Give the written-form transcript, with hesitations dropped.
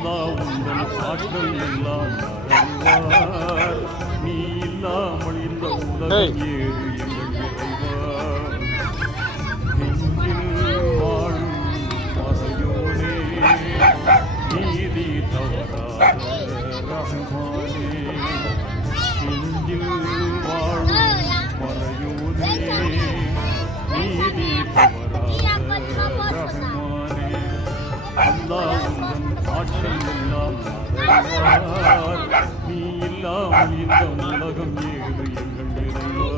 அல்லாஹ் உந்தன் ஆற்றல் எல்லாம் அறிவார். நீ இல்லாமல் இந்த உலகம் ஏது எங்கள் இறைவா. நெஞ்சில் வாழும் மறையோனே, நீதி தவறாத ரஹ்மானே. நெஞ்சில் வாழும் மறையோனே, நீதி தவறாத ரஹ்மானே. அல்லாஹ் உந்தன் ஆற்றல் எல்லாம் அறிவார். நீ இல்லாமல் இந்த உலகம் ஏது எங்கள் இறைவா.